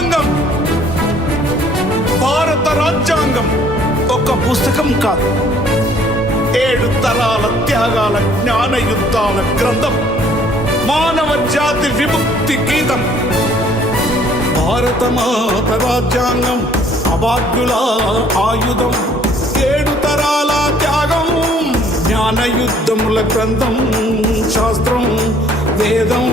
రాజ్యాంగం. భారత రాజ్యాంగం ఒక పుస్తకం కాదు, 7 తరాల త్యాగాల జ్ఞాన యుద్ధాల గ్రంథం, మానవ జాతి విముక్తి గీతం. భారత మాత రాజ్యాంగం అభాగ్యుల ఆయుధం, 7 తరాల త్యాగం, జ్ఞాన యుద్ధముల గ్రంథం, శాస్త్రం వేదం.